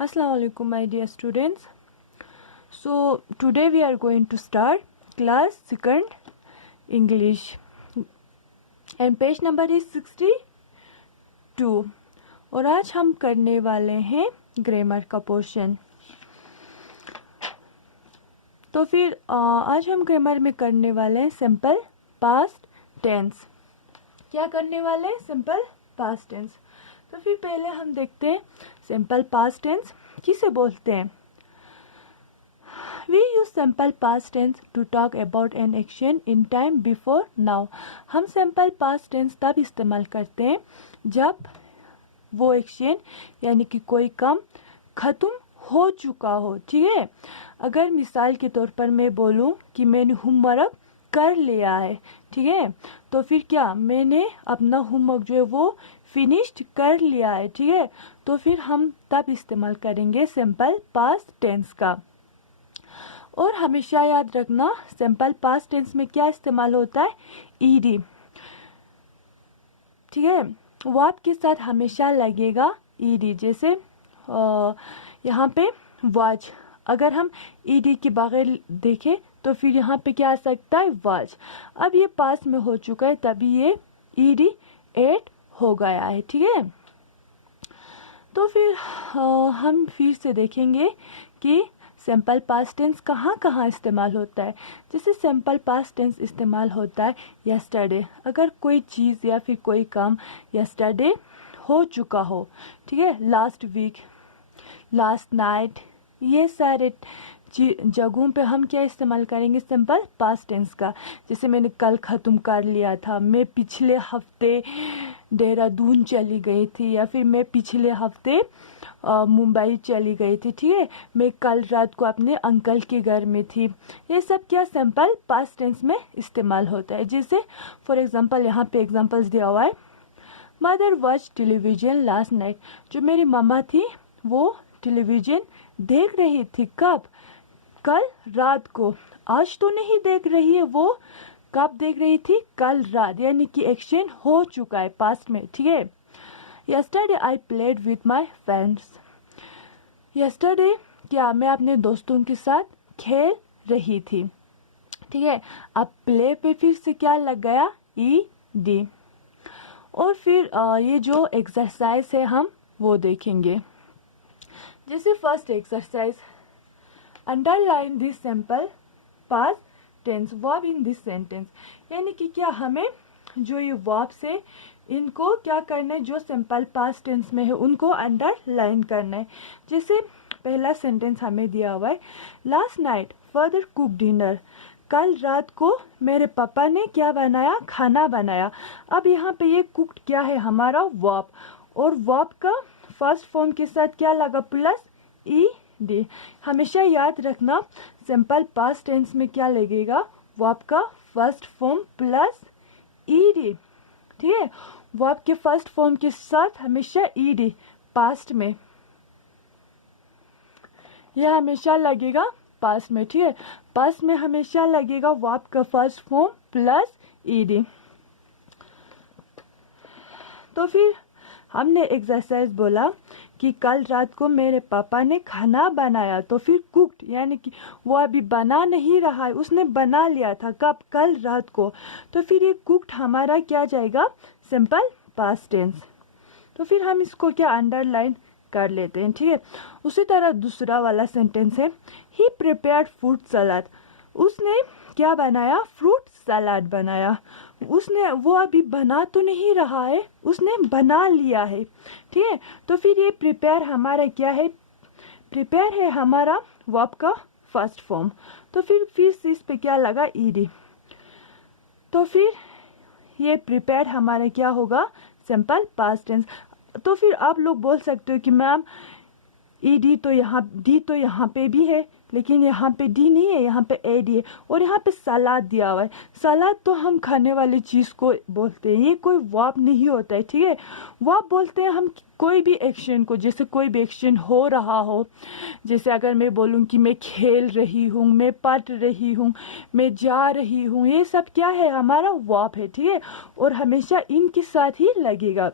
Assalamu alaikum my dear students. So today we are going to start class 2nd English and page number is 62 और आज हम करने वाले हैं grammar का पोर्शन। तो फिर आज हम ग्रामर में करने वाले हैं सिंपल पास्ट टेंस। क्या करने वाले हैं? Simple past tense. तो फिर पहले हम देखते हैं सिंपल पास्ट टेंस किसे बोलते हैं। We use simple past tense to talk about an action in time before now। हम simple past tense तब इस्तेमाल करते हैं जब वो एक्शन यानी कि कोई काम ख़त्म हो चुका हो। ठीक है, अगर मिसाल के तौर पर मैं बोलूँ कि मैंने होमवर्क कर लिया है, ठीक है, तो फिर क्या मैंने अपना होमवर्क जो है वो फिनिश्ड कर लिया है। ठीक है, तो फिर हम तब इस्तेमाल करेंगे सिंपल पास्ट टेंस का। और हमेशा याद रखना सिंपल पास्ट टेंस में क्या इस्तेमाल होता है? ईडी। ठीक है, वर्ब के साथ हमेशा लगेगा ईडी। जैसे यहाँ पे वॉच, अगर हम ईडी के बगैर देखें तो फिर यहाँ पे क्या आ सकता है? वॉच। अब ये पास में हो चुका है तभी ये ईडी ऐड हो गया है। ठीक है, तो फिर हम फिर से देखेंगे कि सिंपल पास्ट टेंस कहाँ कहाँ इस्तेमाल होता है। जैसे सिंपल पास्ट टेंस इस्तेमाल होता है यस्टरडे, अगर कोई चीज़ या फिर कोई काम यस्टरडे हो चुका हो। ठीक है, लास्ट वीक, लास्ट नाइट, ये सारे जगहों पे हम क्या इस्तेमाल करेंगे? सिंपल पास्ट टेंस का। जैसे मैंने कल ख़त्म कर लिया था, मैं पिछले हफ्ते देहरादून चली गई थी, या फिर मैं पिछले हफ्ते मुंबई चली गई थी। ठीक है, मैं कल रात को अपने अंकल के घर में थी। ये सब क्या सिंपल पास्ट टेंस में इस्तेमाल होता है। जैसे फॉर एग्जांपल यहाँ पे एग्जांपल्स दिया हुआ है, mother watch television last night. जो मेरी मम्मा थी वो टेलीविजन देख रही थी। कब? कल रात को। आज तो नहीं देख रही है, वो कब देख रही थी? कल रात, यानी कि एक्शन हो चुका है पास्ट में। ठीक है, yesterday I played with my friends. Yesterday क्या मैं अपने दोस्तों के साथ खेल रही थी। ठीक है, अब प्ले पे फिर से क्या लग गया? E D. और फिर ये जो एक्सरसाइज है हम वो देखेंगे। जैसे first exercise, underline this simple past tense verb in this sentence. यानी कि क्या हमें जो ये वर्ब से इनको क्या करना है, जो सिंपल पास्ट टेंस में है उनको अंडरलाइन करना है। जैसे पहला सेंटेंस हमें दिया हुआ है, last night father cook dinner. कल रात को मेरे पापा ने क्या बनाया? खाना बनाया। अब यहाँ पे ये कुक्ड क्या है? हमारा वर्ब, और वर्ब का फर्स्ट फॉर्म के साथ क्या लगा? Plus E D. हमेशा याद रखना सिंपल पास्ट टेंस में क्या लगेगा? वर्ब का फर्स्ट फॉर्म प्लस ई डी। ठीक है, वर्ब के फर्स्ट फॉर्म के साथ हमेशा ई डी पास्ट में, यह हमेशा लगेगा पास्ट में। ठीक है, पास्ट में हमेशा लगेगा वर्ब का first form plus E D. तो फिर हमने एक्सरसाइज बोला कि कल रात को मेरे पापा ने खाना बनाया, तो फिर कुक्ड यानी कि वो अभी बना नहीं रहा है, उसने बना लिया था। कब? कल रात को। तो फिर ये कुक्ड हमारा क्या जाएगा? Simple past tense. तो फिर हम इसको क्या अंडरलाइन कर लेते हैं। ठीक है, उसी तरह दूसरा वाला सेंटेंस है, ही प्रिपेयर्ड फ्रूट सलाद। उसने क्या बनाया? फ्रूट सलाद बनाया। उसने, वो अभी बना तो नहीं रहा है, उसने बना लिया है। ठीक है, तो फिर ये प्रिपेयर हमारा क्या है? प्रिपेयर है हमारा वर्ब का फर्स्ट फॉर्म। तो फिर से इस पे क्या लगा? ईडी। तो फिर ये प्रिपेयर हमारा क्या होगा? Simple past tense. तो फिर आप लोग बोल सकते हो कि मैम ईडी तो यहाँ, डी तो यहाँ पे भी है, लेकिन यहाँ पे डी नहीं है, यहाँ पे ए डी है, और यहाँ पे सलाद दिया हुआ है। सलाद तो हम खाने वाली चीज़ को बोलते हैं, ये कोई वर्ब नहीं होता है। ठीक है, वर्ब बोलते हैं हम कोई भी एक्शन को, जैसे कोई भी एक्शन हो रहा हो। जैसे अगर मैं बोलूँ कि मैं खेल रही हूँ, मैं पढ़ रही हूँ, मैं जा रही हूँ, ये सब क्या है? हमारा वर्ब है। ठीक है, और हमेशा इनके साथ ही लगेगा।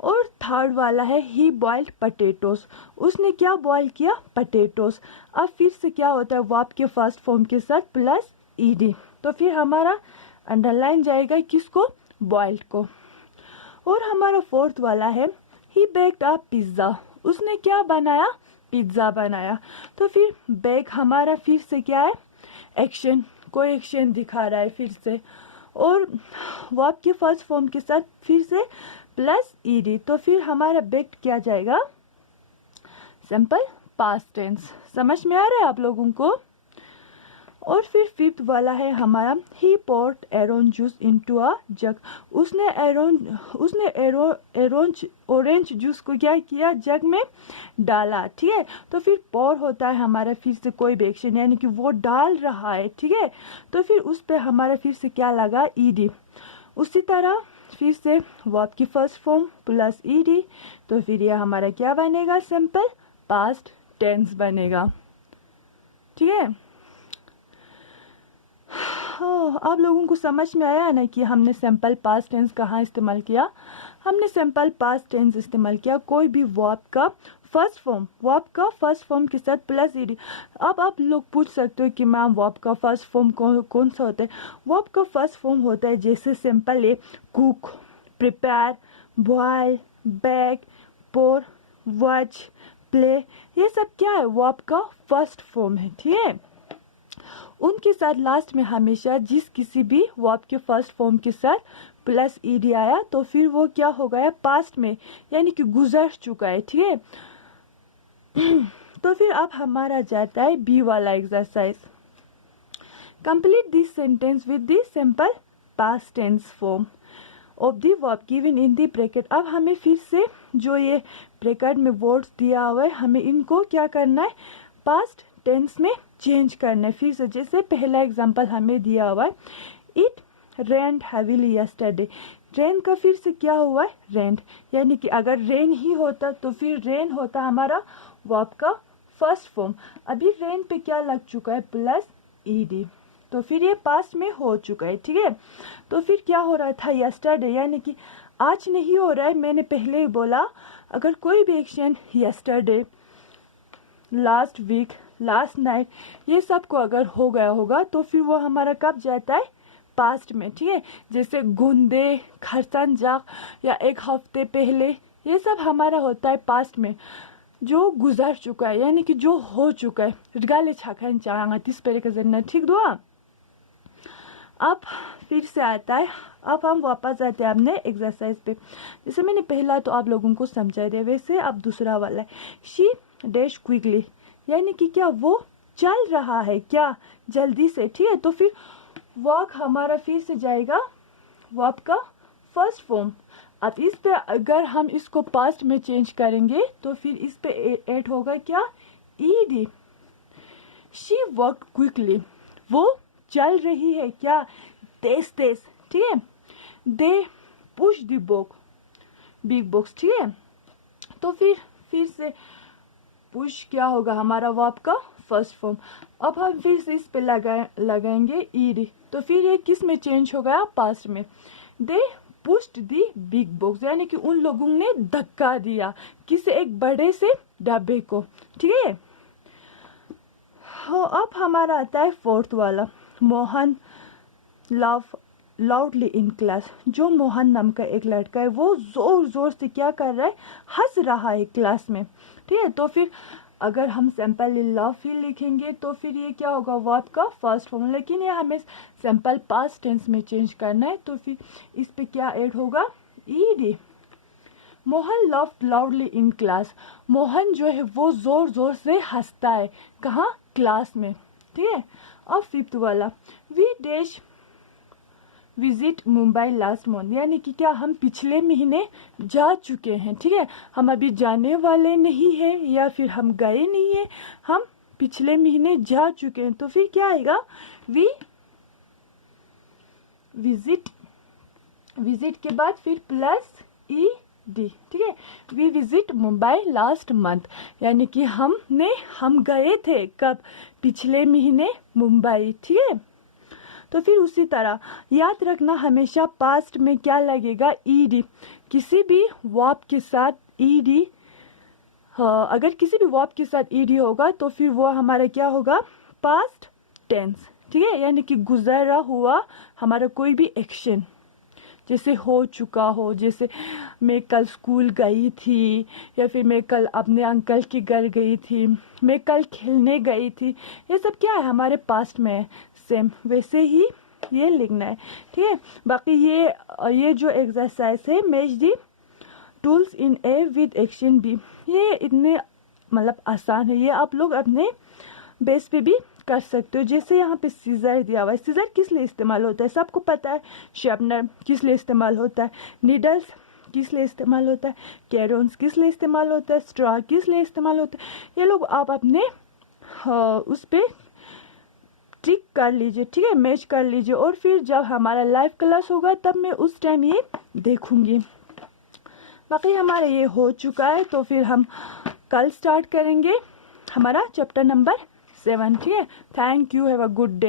और थर्ड वाला है ही बॉइल्ड पटेटोस, उसने क्या बॉयल किया, पटेटोस। अब फिर से क्या होता है वर्ब के फर्स्ट फॉर्म के साथ प्लस ईडी, तो फिर हमारा अंडरलाइन जाएगा किसको, बॉइल्ड को। और हमारा फोर्थ वाला है ही बेक्ड अ पिज्ज़ा, उसने क्या बनाया, पिज्ज़ा बनाया। तो फिर बेक हमारा फिर से क्या है, एक्शन, कोई एक्शन दिखा रहा है फिर से, और वर्ब के फर्स्ट फॉर्म के साथ फिर से प्लस ईडी, तो फिर हमारा बेक्ड क्या जाएगा, सिंपल पास्ट टेंस। समझ में आ रहा है आप लोगों को। और फिर फिफ्थ वाला है हमारा he poured orange juice into a jug, उसने ऑरेंज जूस को क्या किया, जग में डाला, ठीक है। तो फिर पोर होता है हमारा फिर से कोई भी एक्शन, यानी कि वो डाल रहा है, ठीक है। तो फिर उस पे हमारा फिर से क्या लगा, ईडी। उसी तरह फिर से वर्ब की फर्स्ट फॉर्म प्लस ईडी, तो फिर यह हमारा क्या बनेगा, सिंपल पास्ट टेंस बनेगा, ठीक है। हाँ, आप लोगों को समझ में आया ना कि हमने सिंपल पास्ट टेंस कहाँ इस्तेमाल किया। हमने सिंपल पास्ट टेंस इस्तेमाल किया कोई भी वर्ब का फर्स्ट फॉर्म के साथ प्लस ईडी। अब आप लोग पूछ सकते हो कि मैम वर्ब का फर्स्ट फॉर्म कौन सा होता है। वर्ब का फर्स्ट फॉर्म होता है जैसे सिंपल है कुक, प्रिपेयर, बॉयल, बेक, पोर, वॉच, प्ले, ये सब क्या है, वर्ब का फर्स्ट फॉर्म है, ठीक है। उनके साथ लास्ट में हमेशा जिस किसी भी वर्ब के फर्स्ट फॉर्म के साथ प्लस ईडी आया तो फिर वो क्या हो गया, पास्ट में, यानी कि गुजर चुका है, ठीक है। तो फिर अब हमारा जाता है बी वाला exercise, complete this sentence with the simple past tense form of the verb given in the bracket. अब हमें फिर से जो ये ब्रैकेट में वर्ड्स दिया हुआ है हमें इनको क्या करना है, पास्ट टेंस में चेंज करना है। फिर से जैसे पहला एग्जांपल हमें दिया हुआ है, it rained heavily yesterday, rain का फिर से क्या हुआ है, रेन्ड, यानी कि अगर रेन ही होता तो फिर रेन होता हमारा वर्ब का फर्स्ट फॉर्म। अभी रेन पे क्या लग चुका है, प्लस ईडी, तो फिर ये पास्ट में हो चुका है, ठीक है। तो फिर क्या हो रहा था, यस्टरडे, यानी कि आज नहीं हो रहा है। मैंने पहले ही बोला अगर कोई भी action yesterday, last week, last night, ये सब को अगर हो गया होगा तो फिर वो हमारा कब जाता है, पास्ट में, ठीक है। जैसे गुंदे, खरसंजा या एक हफ्ते पहले, ये सब हमारा होता है पास्ट में, जो गुजर चुका है, यानी कि जो हो चुका है। रिगाले छाखन चाहंगा तिस पर का जन्ना, ठीक दुआ। अब फिर से आता है, अब हम वापस आते हैं अपने एक्सरसाइज पे। जैसे मैंने पहला तो आप लोगों को समझा दिया, वैसे अब दूसरा वाला है, शी डैश क्विकली, यानी कि क्या वो चल रहा है, क्या जल्दी से, ठीक है। तो फिर वॉक हमारा फिर से जाएगा वर्ब का फर्स्ट फॉर्म। अब इस पे अगर हम इसको पास्ट में चेंज करेंगे तो फिर इस पे ऐड होगा क्या, ईडी। शी वर्क क्विकली, वो चल रही है क्या, तेज तेज, ठीक है। They push the big box, ठीक है। तो फिर से पुश क्या होगा हमारा वर्ब का फर्स्ट फॉर्म। अब हम फिर से इस पे लगाएंगे ईडी, तो फिर ये किस में चेंज हो गया, पास्ट में। दे पुश्ड दी बिग बॉक्स, यानी कि उन लोगों ने धक्का दिया किसी एक बड़े से डब्बे को, ठीक है। अब हमारा आता है फोर्थ वाला, Mohan laugh loudly in class, जो मोहन नाम का एक लड़का है वो जोर जोर से क्या कर रहा है, हंस रहा है क्लास में, ठीक है। तो फिर अगर हम सिंपल लाफ ही लिखेंगे तो फिर ये क्या होगा, वर्ब का फर्स्ट फॉर्म, लेकिन ये हमें सिंपल पास्ट टेंस में चेंज करना है, तो फिर इस पे क्या ऐड होगा, ED. Mohan laughed loudly in class, Mohan जो है वो जोर जोर से हंसता है, कहाँ, क्लास में, ठीक है। अब फिफ्थ वाला, we dash visit Mumbai last month, यानी कि क्या हम पिछले महीने जा चुके हैं, ठीक है। हम अभी जाने वाले नहीं है या फिर हम गए नहीं है, हम पिछले महीने जा चुके हैं, तो फिर क्या आएगा, वी विजिट के बाद फिर प्लस ई डी, ठीक है। We visit Mumbai last month, यानी कि हम गए थे कब, पिछले महीने मुंबई, ठीक है। तो फिर उसी तरह याद रखना हमेशा पास्ट में क्या लगेगा, ईडी, किसी भी वर्ब के साथ ed, अगर किसी भी वर्ब के साथ ed होगा तो फिर वो हमारा क्या होगा, पास्ट टेंस। ठीक है, यानी कि गुजरा हुआ हमारा कोई भी एक्शन, जैसे हो चुका हो, जैसे मैं कल स्कूल गई थी, या फिर मैं कल अपने अंकल के घर गई थी, मैं कल खेलने गई थी, ये सब क्या है, हमारे पास्ट में है। सेम वैसे ही ये लिखना है। ठीक है, बाकी ये जो एक्सरसाइज है, match the tools in A with action B, ये इतने मतलब आसान है, ये आप लोग अपने बेस पे भी कर सकते हो। जैसे यहाँ पे सीजर दिया हुआ है, सीजर किस लिए इस्तेमाल होता है, सबको पता है। शार्पनर किस लिए इस्तेमाल होता है, नीडल्स किस लिए इस्तेमाल होता है, कैरोन्स किस लिए इस्तेमाल होता है, स्ट्रॉ किस लिए इस्तेमाल होता है, ये लोग आप अपने उस पे टिक कर लीजिए। ठीक है, मैच कर लीजिए, और फिर जब हमारा लाइव क्लास होगा तब मैं उस टाइम ये देखूंगी। बाकी हमारा ये हो चुका है, तो फिर हम कल स्टार्ट करेंगे हमारा चैप्टर नंबर 7। ठीक है, thank you, have a good day.